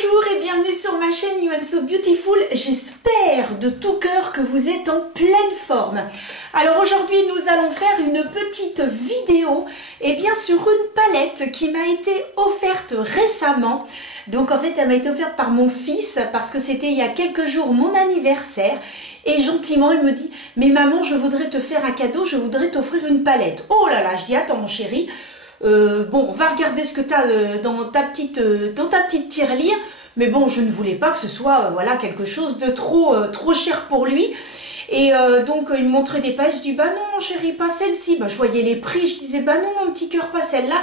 Bonjour et bienvenue sur ma chaîne You and So Beautiful. J'espère de tout cœur que vous êtes en pleine forme. Alors aujourd'hui nous allons faire une petite vidéo sur une palette qui m'a été offerte récemment. Donc en fait elle m'a été offerte par mon fils parce que c'était il y a quelques jours mon anniversaire. Et gentiment il me dit « Mais maman, je voudrais te faire un cadeau, je voudrais t'offrir une palette. » Oh là là, je dis « Attends mon chéri. Bon, va regarder ce que tu as dans ta petite tirelire, mais bon, je ne voulais pas que ce soit voilà, quelque chose de trop cher pour lui. Et donc, il me montrait des pages, je dis, bah non, mon chéri, pas celle-ci. Bah, je voyais les prix, je disais, bah non, mon petit cœur, pas celle-là.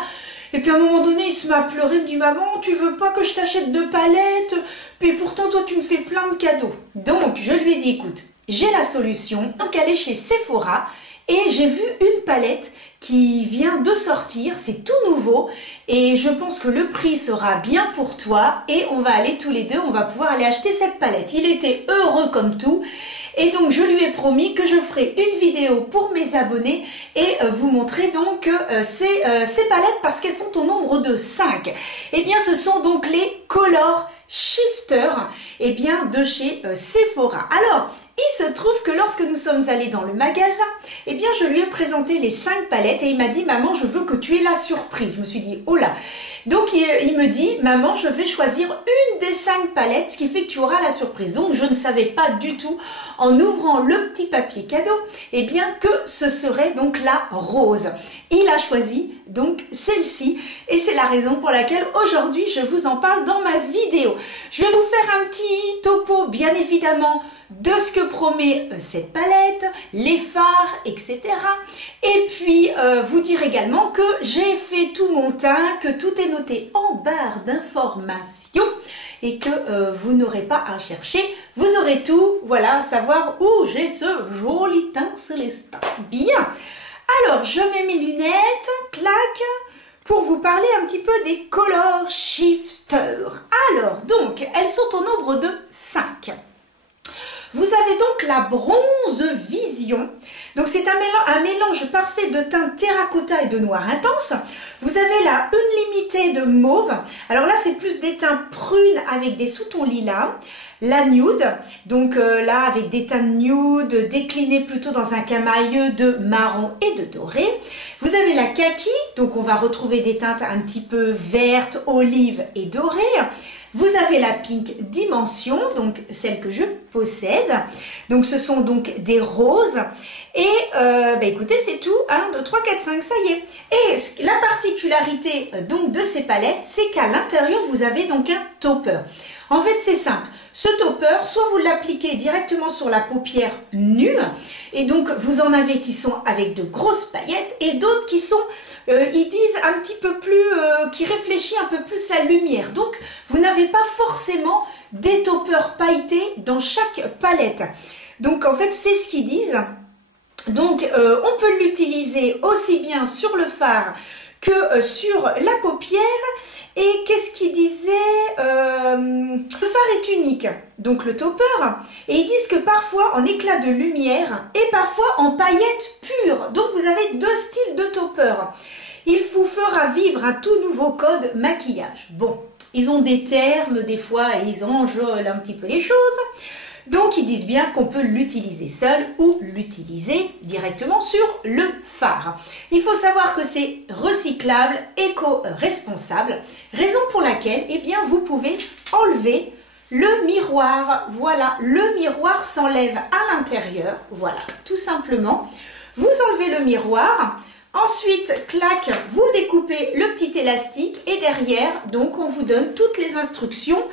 Et puis à un moment donné, il se met à pleurer, il me dit, maman, tu veux pas que je t'achète de palettes? Mais pourtant, toi, tu me fais plein de cadeaux. Donc, je lui ai dit, écoute, j'ai la solution. Donc, elle est chez Sephora. Et j'ai vu une palette qui vient de sortir, c'est tout nouveau et je pense que le prix sera bien pour toi et on va aller tous les deux, on va pouvoir aller acheter cette palette. Il était heureux comme tout et donc je lui ai promis que je ferai une vidéo pour mes abonnés et vous montrer donc ces palettes parce qu'elles sont au nombre de 5. Et bien ce sont donc les Color Shifter de chez Sephora. Alors, il se trouve que lorsque nous sommes allés dans le magasin, je lui ai présenté les 5 palettes et il m'a dit « Maman, je veux que tu aies la surprise. » Je me suis dit « Oh là !» Donc, il me dit « Maman, je vais choisir une des 5 palettes, ce qui fait que tu auras la surprise. » Donc, je ne savais pas du tout, en ouvrant le petit papier cadeau, que ce serait donc la rose. Il a choisi donc celle-ci et c'est la raison pour laquelle aujourd'hui, je vous en parle dans ma vidéo. Je vais vous faire un petit topo, bien évidemment, de ce que promet cette palette, les fards, etc. Et puis vous dire également que j'ai fait tout mon teint, que tout est noté en barre d'informations et que vous n'aurez pas à chercher, vous aurez tout, voilà, à savoir où j'ai ce joli teint célestin. Bien, alors je mets mes lunettes, clac, pour vous parler un petit peu des Color Shifter. Alors, donc, elles sont au nombre de 5. Vous avez donc la Bronze Vision. Donc c'est un mélange parfait de teintes terracotta et de noir intense. Vous avez la Unlimited Mauve. Alors là c'est plus des teintes prunes avec des sous-tons lilas. La Nude, donc là avec des teintes nude déclinées plutôt dans un camailleux de marron et de doré. Vous avez la Kaki, donc on va retrouver des teintes un petit peu vertes, olive et dorées. Vous avez la Pink Dimension, donc celle que je possède. Donc ce sont donc des roses. Et écoutez, c'est tout. 1, 2, 3, 4, 5, ça y est. Et la particularité donc de ces palettes, c'est qu'à l'intérieur, vous avez donc un topper. En fait, c'est simple. Ce topper, soit vous l'appliquez directement sur la paupière nue, et donc vous en avez qui sont avec de grosses paillettes, et d'autres qui sont, ils disent un petit peu plus, qui réfléchit un peu plus la lumière. Donc, vous n'avez pas forcément des toppers pailletés dans chaque palette. Donc, en fait, c'est ce qu'ils disent. Donc, on peut l'utiliser aussi bien sur le fard que sur la paupière. Et qu'est-ce qu'il disait? Le fard est unique, donc le topper. Et ils disent que parfois en éclat de lumière et parfois en paillettes pures. Donc vous avez 2 styles de topper. Il vous fera vivre un tout nouveau code maquillage. Bon, ils ont des termes des fois et ils enjolent un petit peu les choses. Donc, ils disent bien qu'on peut l'utiliser seul ou l'utiliser directement sur le fard. Il faut savoir que c'est recyclable, éco-responsable, raison pour laquelle, vous pouvez enlever le miroir. Voilà, le miroir s'enlève à l'intérieur. Voilà, tout simplement. Vous enlevez le miroir. Ensuite, clac, vous découpez le petit élastique et derrière, donc, on vous donne toutes les instructions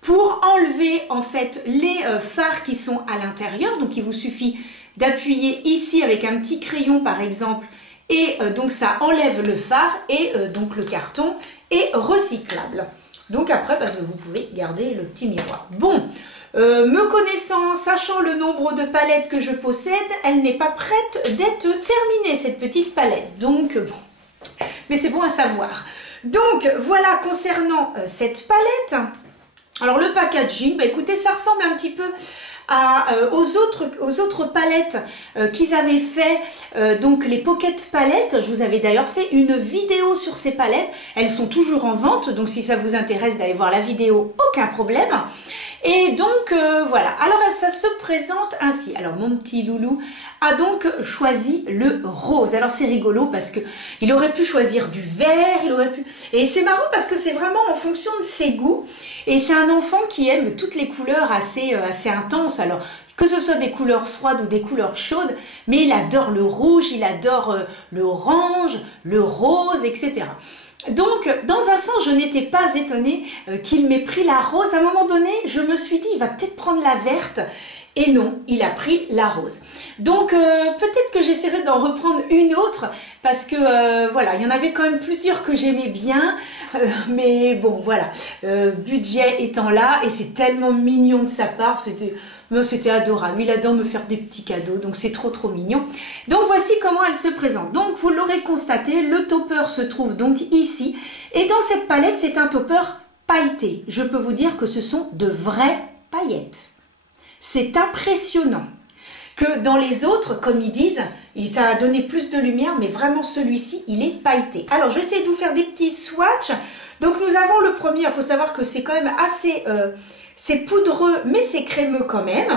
pour enlever en fait les fards qui sont à l'intérieur. Donc il vous suffit d'appuyer ici avec un petit crayon par exemple et donc ça enlève le fard et donc le carton est recyclable. Donc après vous pouvez garder le petit miroir. Bon, me connaissant, sachant le nombre de palettes que je possède, elle n'est pas prête d'être terminée cette petite palette. Donc bon, mais c'est bon à savoir. Donc voilà concernant cette palette. Alors le packaging, écoutez, ça ressemble un petit peu aux autres palettes qu'ils avaient fait, donc les Pocket palettes. Je vous avais d'ailleurs fait une vidéo sur ces palettes. Elles sont toujours en vente, donc si ça vous intéresse d'aller voir la vidéo, aucun problème. Et donc voilà, alors ça se présente ainsi. Alors mon petit loulou a donc choisi le rose. Alors c'est rigolo parce que il aurait pu choisir du vert, il aurait pu... Et c'est marrant parce que c'est vraiment en fonction de ses goûts. Et c'est un enfant qui aime toutes les couleurs assez intenses. Alors que ce soit des couleurs froides ou des couleurs chaudes, mais il adore le rouge, il adore l'orange, le rose, etc. Donc, dans un sens, je n'étais pas étonnée qu'il m'ait pris la rose. À un moment donné, je me suis dit, il va peut-être prendre la verte. Et non, il a pris la rose. Donc, peut-être que j'essaierai d'en reprendre une autre. Parce que, voilà, il y en avait quand même plusieurs que j'aimais bien. Mais bon, voilà. Budget étant là. Et c'est tellement mignon de sa part. C'était adorable. Il adore me faire des petits cadeaux. Donc, c'est trop, trop mignon. Donc, voici comment elle se présente. Donc, vous l'aurez constaté, le topper se trouve donc ici. Et dans cette palette, c'est un topper pailleté. Je peux vous dire que ce sont de vraies paillettes. C'est impressionnant que dans les autres, comme ils disent, ça a donné plus de lumière, mais vraiment celui-ci, il est pailleté. Alors, je vais essayer de vous faire des petits swatchs. Donc, nous avons le premier. Il faut savoir que c'est quand même assez... c'est poudreux, mais c'est crémeux quand même.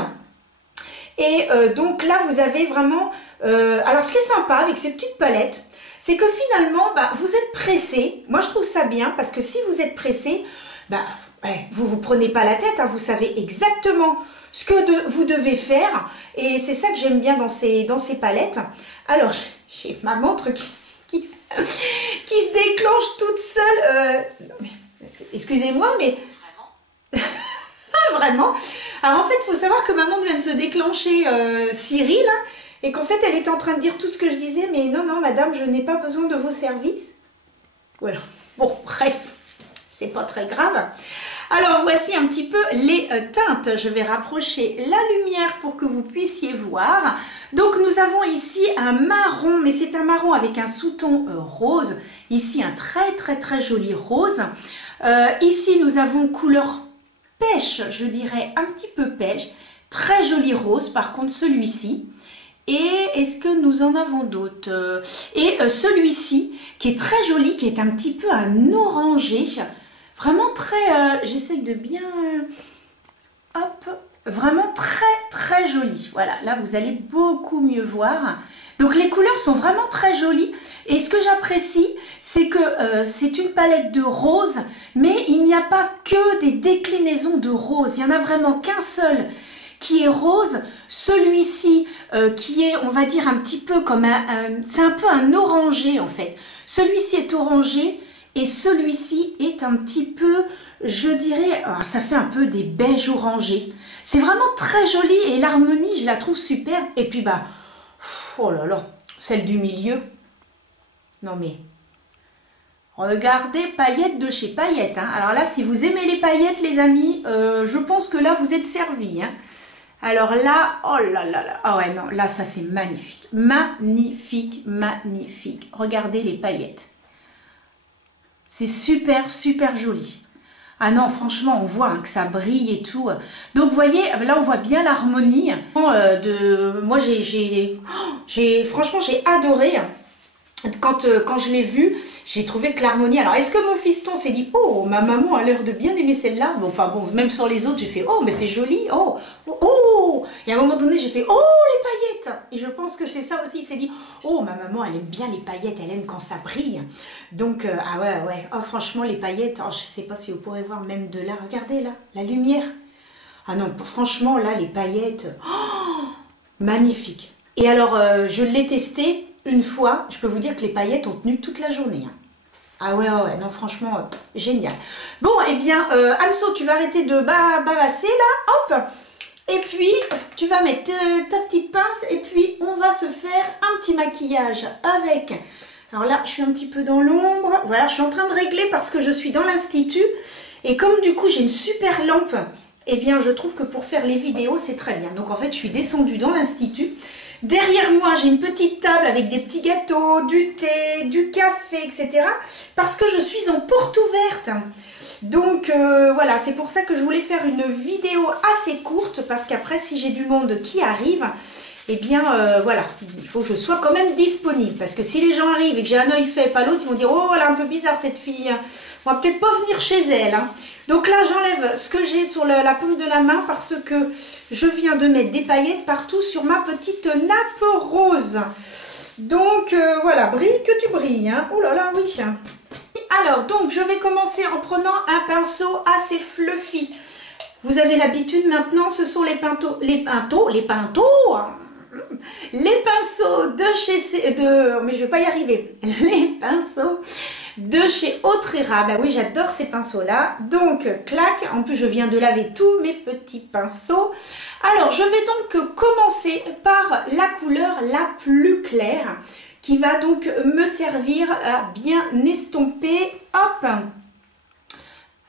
Et donc là, vous avez vraiment... alors, ce qui est sympa avec ces petites palettes, c'est que finalement, bah, vous êtes pressé. Moi, je trouve ça bien parce que si vous êtes pressé, bah, ouais, vous ne vous prenez pas la tête. Hein, vous savez exactement ce que vous devez faire. Et c'est ça que j'aime bien dans ces palettes. Alors, j'ai ma montre qui se déclenche toute seule. Non, mais, excusez-moi, mais... Vraiment. Alors en fait, il faut savoir que ma montre vient de se déclencher Cyril, hein, et qu'en fait, elle était en train de dire tout ce que je disais, mais non, non, madame, je n'ai pas besoin de vos services. Voilà. Bon, bref, c'est pas très grave. Alors, voici un petit peu les teintes. Je vais rapprocher la lumière pour que vous puissiez voir. Donc, nous avons ici un marron, mais c'est un marron avec un sous-ton rose. Ici, un très, très, très joli rose. Ici, nous avons couleur pêche, je dirais un petit peu pêche. Très joli rose, par contre, celui-ci. Et est-ce que nous en avons d'autres? Et celui-ci, qui est très joli, qui est un petit peu un orangé. Vraiment très... j'essaye de bien... hop, vraiment très très joli. Voilà, là vous allez beaucoup mieux voir. Donc les couleurs sont vraiment très jolies. Et ce que j'apprécie, c'est que c'est une palette de rose, mais il n'y a pas que des déclinaisons de rose. Il n'y en a vraiment qu'un seul qui est rose. Celui-ci qui est, on va dire, un petit peu comme c'est un peu un orangé en fait. Celui-ci est orangé. Et celui-ci est un petit peu, je dirais, oh, ça fait un peu des beiges orangés. C'est vraiment très joli et l'harmonie, je la trouve super. Et puis, bah, oh là là, celle du milieu. Non mais, regardez, paillettes de chez Paillettes. Hein. Alors là, si vous aimez les paillettes, les amis, je pense que là, vous êtes servis. Hein. Alors là, oh là là là, ah ouais, non, là, ça c'est magnifique. Magnifique, magnifique. Regardez les paillettes. C'est super, super joli. Ah non, franchement, on voit hein, que ça brille et tout. Donc, vous voyez, là, on voit bien l'harmonie. Moi, franchement, j'ai adoré. Quand je l'ai vu, j'ai trouvé que l'harmonie... Alors, est-ce que mon fiston s'est dit « Oh, ma maman a l'air de bien aimer celle-là » Bon, enfin, bon, même sur les autres, j'ai fait « Oh, mais c'est joli. Oh, oh !» Et à un moment donné, j'ai fait « Oh, les paillettes !» Et je pense que c'est ça aussi. Il s'est dit « Oh, ma maman, elle aime bien les paillettes. Elle aime quand ça brille. » Donc, ah ouais, ouais. Oh, franchement, les paillettes, oh, je sais pas si vous pourrez voir même de là. Regardez, là, la lumière. Ah non, franchement, là, les paillettes, oh, magnifique. Et alors, je l'ai testé une fois. Je peux vous dire que les paillettes ont tenu toute la journée. Hein. Ah ouais, ouais, non, franchement, génial. Bon, eh bien, Anso, tu vas arrêter de bavasser, là. Hop. Et puis, tu vas mettre ta petite pince. Et puis, on va se faire un petit maquillage avec... Alors là, je suis un petit peu dans l'ombre. Voilà, je suis en train de régler parce que je suis dans l'institut. Et comme du coup, j'ai une super lampe, eh bien, je trouve que pour faire les vidéos, c'est très bien. Donc, en fait, je suis descendue dans l'institut. Derrière moi, j'ai une petite table avec des petits gâteaux, du thé, du café, etc. Parce que je suis en porte ouverte. Donc voilà, c'est pour ça que je voulais faire une vidéo assez courte. Parce qu'après, si j'ai du monde qui arrive, eh bien voilà, il faut que je sois quand même disponible. Parce que si les gens arrivent et que j'ai un œil fait, pas l'autre, ils vont dire « Oh, elle est un peu bizarre cette fille. On va peut-être pas venir chez elle. Hein. » Donc là, j'enlève ce que j'ai sur la paume de la main parce que je viens de mettre des paillettes partout sur ma petite nappe rose. Donc voilà, brille que tu brilles. Hein. Oh là là, oui. Alors, donc, je vais commencer en prenant un pinceau assez fluffy. Vous avez l'habitude maintenant, ce sont les pinceaux de chez... mais je ne vais pas y arriver. Les pinceaux de chez Autrera. Ben oui, j'adore ces pinceaux-là. Donc, clac. En plus, je viens de laver tous mes petits pinceaux. Alors, je vais donc commencer par la couleur la plus claire qui va donc me servir à bien estomper. Hop.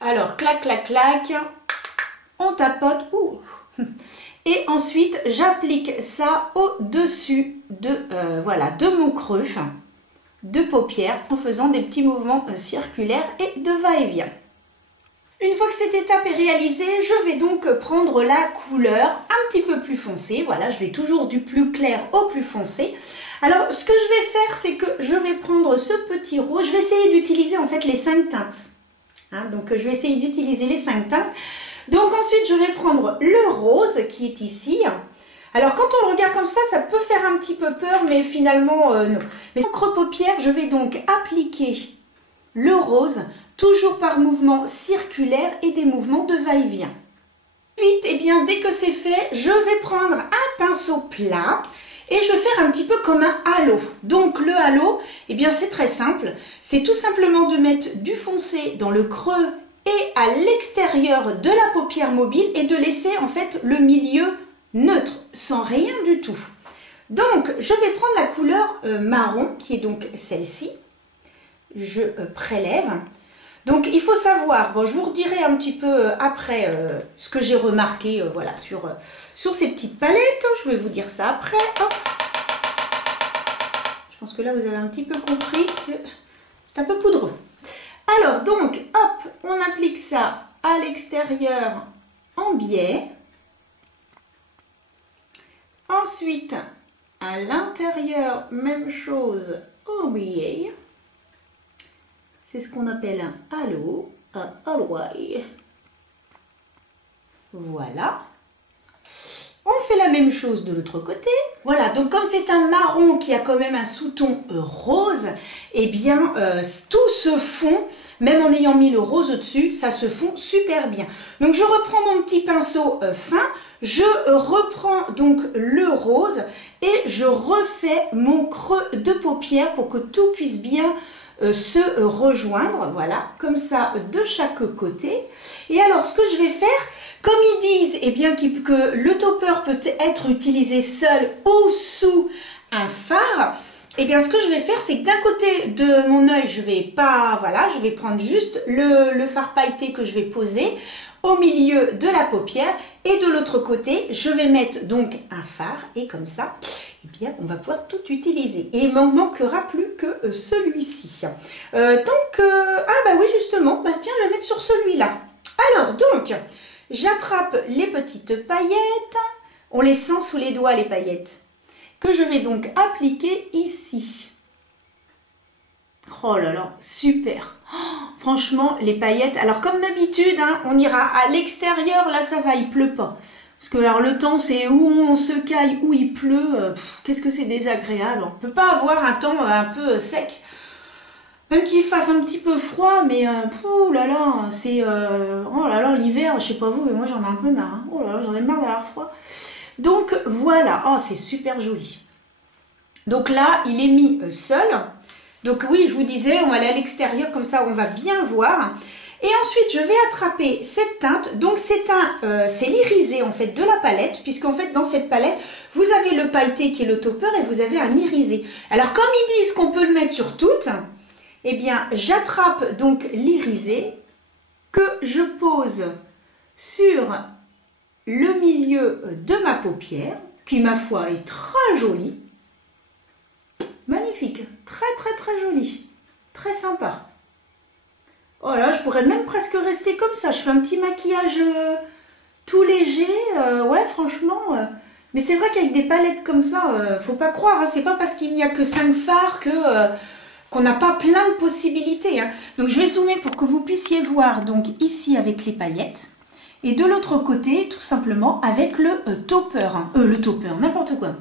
Alors, clac, clac, clac. On tapote. Ouh. Et ensuite, j'applique ça au-dessus de mon creux de paupières en faisant des petits mouvements circulaires et de va-et-vient. Une fois que cette étape est réalisée, je vais donc prendre la couleur un petit peu plus foncée. Voilà, je vais toujours du plus clair au plus foncé. Alors, ce que je vais faire, c'est que je vais prendre ce petit rose. Je vais essayer d'utiliser en fait les 5 teintes. Hein, donc, je vais essayer d'utiliser les 5 teintes. Donc, ensuite, je vais prendre le rose qui est ici. Alors, quand on le regarde comme ça peut faire un petit peu peur, mais finalement, non. Mais au creux paupière, je vais donc appliquer le rose, toujours par mouvement circulaire et des mouvements de va-et-vient. Ensuite, eh bien, dès que c'est fait, je vais prendre un pinceau plat et je vais faire un petit peu comme un halo. Donc, le halo, eh bien, c'est très simple. C'est tout simplement de mettre du foncé dans le creux et à l'extérieur de la paupière mobile et de laisser en fait le milieu neutre, sans rien du tout. Donc, je vais prendre la couleur marron, qui est donc celle-ci. Je prélève. Donc, il faut savoir, bon, je vous redirai un petit peu après ce que j'ai remarqué voilà, sur ces petites palettes. Je vais vous dire ça après. Hop. Je pense que là, vous avez un petit peu compris que c'est un peu poudreux. Alors, donc, hop, on applique ça à l'extérieur en biais. Ensuite, à l'intérieur, même chose en biais. C'est ce qu'on appelle un halo, un halo-eye. Voilà. On fait la même chose de l'autre côté. Voilà, donc comme c'est un marron qui a quand même un sous-ton rose, eh bien tout se fond, même en ayant mis le rose au-dessus, ça se fond super bien. Donc je reprends mon petit pinceau fin, je reprends donc le rose et je refais mon creux de paupière pour que tout puisse bien se rejoindre, voilà, comme ça de chaque côté. Et alors ce que je vais faire, comme ils disent eh bien, que le topper peut être utilisé seul ou sous un fard, eh bien ce que je vais faire, c'est que d'un côté de mon œil, je vais pas, voilà, je vais prendre juste le fard pailleté que je vais poser au milieu de la paupière et de l'autre côté, je vais mettre donc un fard et comme ça, eh bien, on va pouvoir tout utiliser. Et il ne manquera plus que celui-ci. Ah bah oui, justement, bah tiens, je vais mettre sur celui-là. Alors, donc, j'attrape les petites paillettes. On les sent sous les doigts, les paillettes. Que je vais donc appliquer ici. Oh là là, super. Oh, franchement, les paillettes. Alors, comme d'habitude, hein, on ira à l'extérieur. Là, ça va, il pleut pas. Parce que alors, le temps, c'est où on se caille, où il pleut. Qu'est-ce que c'est désagréable. On ne peut pas avoir un temps un peu sec. Même qu'il fasse un petit peu froid, mais oh là là, c'est... oh là là, l'hiver, je sais pas vous, mais moi j'en ai un peu marre. Hein. Oh là là, j'en ai marre d'avoir froid. Donc voilà, oh c'est super joli. Donc là, il est mis seul. Donc oui, je vous disais, on va aller à l'extérieur, comme ça on va bien voir. Et ensuite, je vais attraper cette teinte. Donc c'est l'irisé en fait de la palette, puisqu'en fait dans cette palette, vous avez le pailleté qui est le topper et vous avez un irisé. Alors comme ils disent qu'on peut le mettre sur toutes, eh bien j'attrape donc l'irisé que je pose sur le milieu de ma paupière. qui ma foi est très jolie. Magnifique, très jolie, très sympa. Oh là, je pourrais même presque rester comme ça. Je fais un petit maquillage tout léger, ouais franchement. Mais c'est vrai qu'avec des palettes comme ça, faut pas croire, hein, c'est pas parce qu'il n'y a que 5 fards que qu'on n'a pas plein de possibilités. Hein. Donc je vais zoomer pour que vous puissiez voir donc ici avec les paillettes. Et de l'autre côté, tout simplement, avec le topper. Hein. Le topper, n'importe quoi.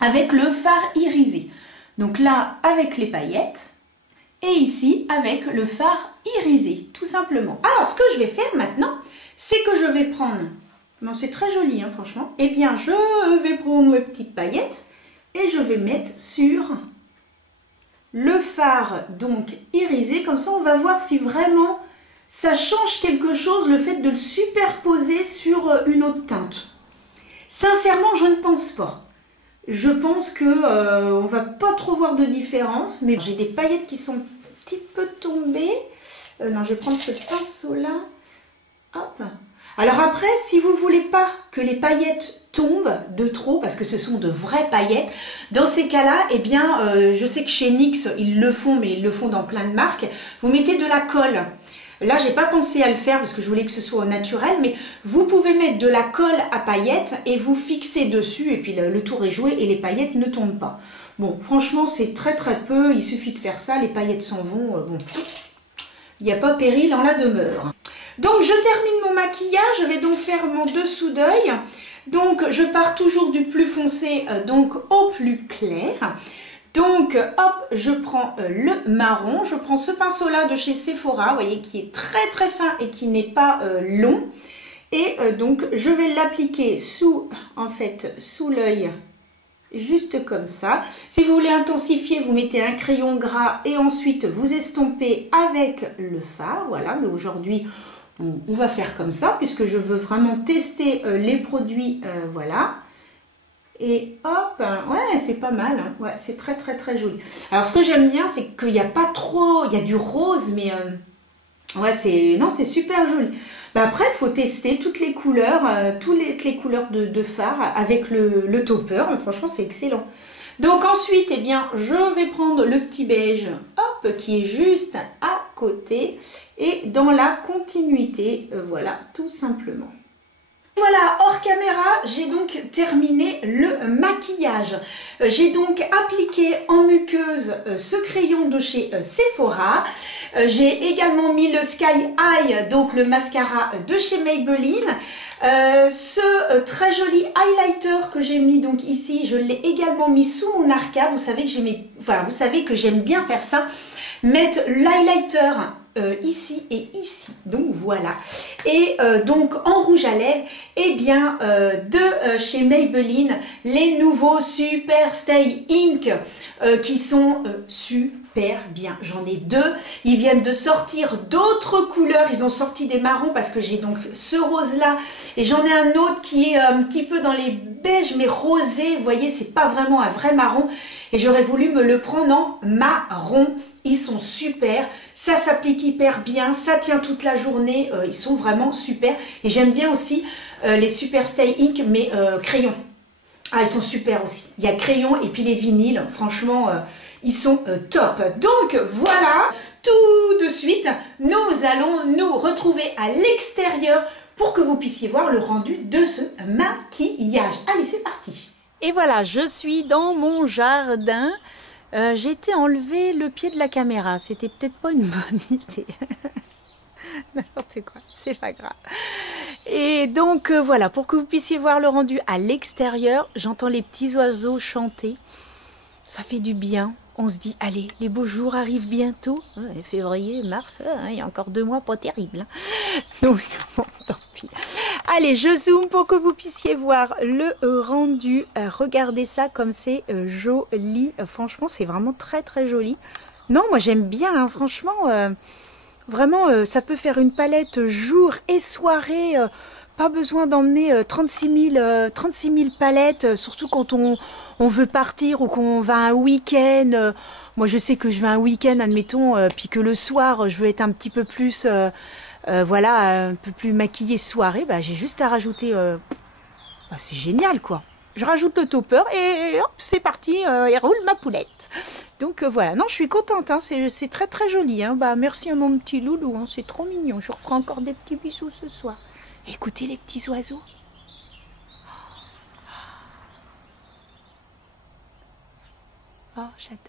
Avec le fard irisé. Donc là, avec les paillettes. Et ici, avec le fard irisé, tout simplement. Alors, ce que je vais faire maintenant, c'est que je vais prendre... Bon, c'est très joli, hein, franchement. Eh bien, je vais prendre mes petites paillettes et je vais mettre sur le fard, donc, irisé. Comme ça, on va voir si vraiment... ça change quelque chose, le fait de le superposer sur une autre teinte. Sincèrement, je ne pense pas. Je pense que on va pas trop voir de différence, mais j'ai des paillettes qui sont un petit peu tombées. Non, je vais prendre ce pinceau-là. Hop. Alors après, si vous voulez pas que les paillettes tombent de trop, parce que ce sont de vraies paillettes, dans ces cas-là, eh bien, je sais que chez NYX, ils le font, mais ils le font dans plein de marques, vous mettez de la colle. Là, j'ai pas pensé à le faire parce que je voulais que ce soit au naturel, mais vous pouvez mettre de la colle à paillettes et vous fixer dessus et puis le tour est joué et les paillettes ne tombent pas. Bon, franchement, c'est très peu, il suffit de faire ça, les paillettes s'en vont, bon, il n'y a pas péril en la demeure. Donc, je termine mon maquillage, je vais donc faire mon dessous d'œil. Donc, je pars toujours du plus foncé donc au plus clair. Donc, hop, je prends le marron, je prends ce pinceau-là de chez Sephora, vous voyez, qui est très fin et qui n'est pas long. Et donc, je vais l'appliquer sous, en fait, sous l'œil, juste comme ça. Si vous voulez intensifier, vous mettez un crayon gras et ensuite vous estompez avec le fard. Voilà, mais aujourd'hui, on va faire comme ça, puisque je veux vraiment tester les produits, voilà. Et hop, ouais, c'est pas mal, hein. Ouais, c'est très joli. Alors, ce que j'aime bien, c'est qu'il n'y a pas trop, il y a du rose, mais ouais, c'est super joli. Bah, après, il faut tester toutes les couleurs, toutes les couleurs de fard avec le topper. Franchement, c'est excellent. Donc ensuite, eh bien, je vais prendre le petit beige, hop, qui est juste à côté et dans la continuité, voilà, tout simplement. Voilà, hors caméra, j'ai donc terminé le maquillage. J'ai donc appliqué en muqueuse ce crayon de chez Sephora. J'ai également mis le Sky Eye, donc le mascara de chez Maybelline. Ce très joli highlighter que j'ai mis donc ici, je l'ai également mis sous mon arcade. Vous savez que j'aime bien faire ça, mettre l'highlighter ici et ici, donc voilà. Et donc en rouge à lèvres, et bien de chez Maybelline, les nouveaux Super Stay Ink qui sont super bien. J'en ai deux, ils viennent de sortir d'autres couleurs, ils ont sorti des marrons parce que j'ai donc ce rose là et j'en ai un autre qui est un petit peu dans les beiges mais rosé, vous voyez, c'est pas vraiment un vrai marron et j'aurais voulu me le prendre en marron. Ils sont super, ça s'applique hyper bien, ça tient toute la journée, ils sont vraiment super. Et j'aime bien aussi les Super Stay Ink, mais crayons. Ah, ils sont super aussi. Il y a crayon et puis les vinyles, franchement, ils sont top. Donc voilà, tout de suite, nous allons nous retrouver à l'extérieur pour que vous puissiez voir le rendu de ce maquillage. Allez, c'est parti. Et voilà, je suis dans mon jardin. J'ai été enlever le pied de la caméra, c'était peut-être pas une bonne idée. N'importe quoi, c'est pas grave. Et donc voilà, pour que vous puissiez voir le rendu à l'extérieur, j'entends les petits oiseaux chanter. Ça fait du bien. On se dit, allez, les beaux jours arrivent bientôt. Février, mars, il y a encore 2 mois, pas terrible. Hein. Donc, bon, tant pis. Allez, je zoome pour que vous puissiez voir le rendu. Regardez ça comme c'est joli. Franchement, c'est vraiment très joli. Non, moi j'aime bien, hein, franchement. Vraiment, ça peut faire une palette jour et soirée. Pas besoin d'emmener 36 000 palettes, surtout quand on veut partir ou qu'on va un week-end. Moi, je sais que je vais un week-end, admettons, puis que le soir, je veux être un petit peu plus, voilà, un peu plus maquillée soirée. Bah, j'ai juste à rajouter. Bah, c'est génial, quoi. je rajoute le topper et hop, c'est parti, et roule ma poulette. Donc voilà, non, je suis contente, hein, c'est très très joli. Hein. Bah, merci à mon petit loulou, hein, c'est trop mignon. Je referai encore des petits bisous ce soir. Écoutez les petits oiseaux. Oh, j'adore.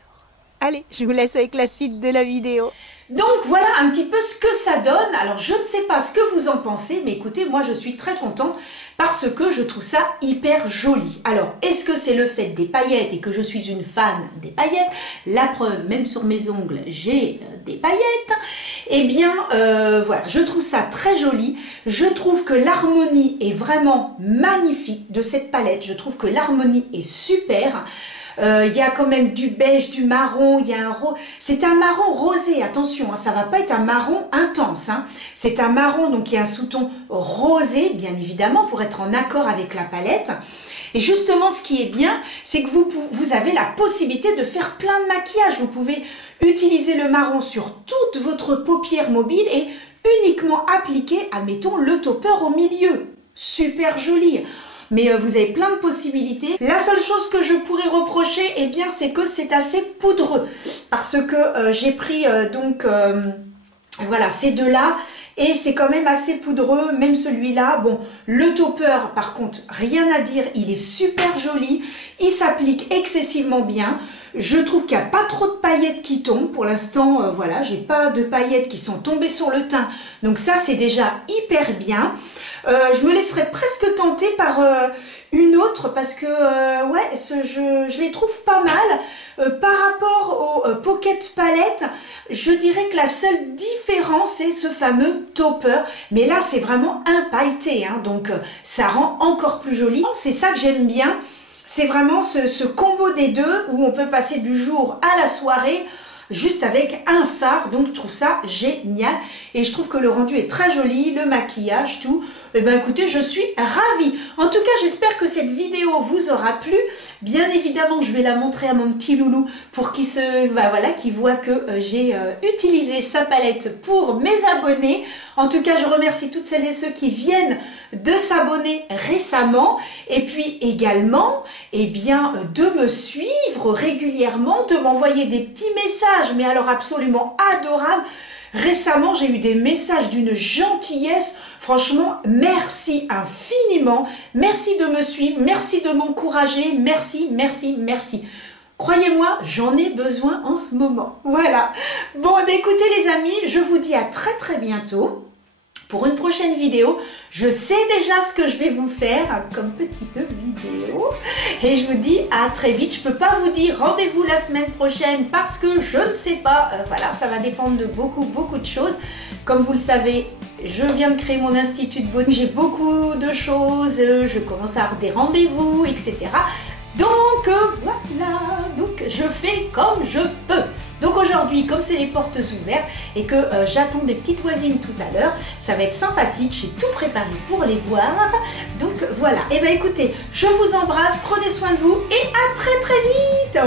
Allez, je vous laisse avec la suite de la vidéo. Donc voilà un petit peu ce que ça donne. Alors je ne sais pas ce que vous en pensez, mais écoutez, moi je suis très contente parce que je trouve ça hyper joli. Alors, est-ce que c'est le fait des paillettes et que je suis une fan des paillettes? La preuve, même sur mes ongles, j'ai des paillettes. Eh bien, voilà, je trouve ça très joli. Je trouve que l'harmonie est vraiment magnifique de cette palette. Je trouve que l'harmonie est super. Il y a quand même du beige, du marron, il y a un rose. C'est un marron rosé, attention, hein, ça va pas être un marron intense. Hein. C'est un marron, donc il y a un sous-ton rosé, bien évidemment, pour être en accord avec la palette. Et justement, ce qui est bien, c'est que vous avez la possibilité de faire plein de maquillage. Vous pouvez utiliser le marron sur toute votre paupière mobile et uniquement appliquer, admettons, le topper au milieu. Super joli. Mais vous avez plein de possibilités. La seule chose que je pourrais reprocher, eh bien, c'est que c'est assez poudreux. Parce que j'ai pris voilà, ces deux-là. Et c'est quand même assez poudreux, même celui-là. Bon, le topper, par contre, rien à dire. Il est super joli. Il s'applique excessivement bien. Je trouve qu'il n'y a pas trop de paillettes qui tombent. Pour l'instant, voilà, j'ai pas de paillettes qui sont tombées sur le teint. Donc ça, c'est déjà hyper bien. Je me laisserais presque tenter par une autre parce que ouais, je les trouve pas mal. Par rapport au Pocket Palette, je dirais que la seule différence c'est ce fameux topper. Mais là, c'est vraiment un pailleté, hein, donc ça rend encore plus joli. C'est ça que j'aime bien. C'est vraiment ce combo des deux où on peut passer du jour à la soirée juste avec un fard, donc je trouve ça génial et je trouve que le rendu est très joli, le maquillage, tout. Et ben écoutez, je suis ravie. En tout cas, j'espère que cette vidéo vous aura plu. Bien évidemment, je vais la montrer à mon petit loulou pour qu'il qu'il voit que j'ai utilisé sa palette pour mes abonnés. En tout cas, je remercie toutes celles et ceux qui viennent de s'abonner récemment et puis également, eh bien, de me suivre régulièrement, de m'envoyer des petits messages, mais alors absolument adorables. Récemment, j'ai eu des messages d'une gentillesse. Franchement, merci infiniment. Merci de me suivre. Merci de m'encourager. Merci, merci, merci. Croyez-moi, j'en ai besoin en ce moment. Voilà. Bon, écoutez les amis, je vous dis à très très bientôt pour une prochaine vidéo. Je sais déjà ce que je vais vous faire comme petite vidéo et je vous dis à très vite. Je peux pas vous dire rendez-vous la semaine prochaine parce que je ne sais pas, voilà, ça va dépendre de beaucoup de choses. Comme vous le savez, je viens de créer mon institut de beauté, j'ai beaucoup de choses, je commence à avoir des rendez-vous, etc. Donc voilà, donc je fais comme je peux. Donc aujourd'hui, comme c'est les portes ouvertes et que j'attends des petites voisines tout à l'heure, ça va être sympathique, j'ai tout préparé pour les voir. Donc voilà, et bien écoutez, je vous embrasse, prenez soin de vous et à très très vite.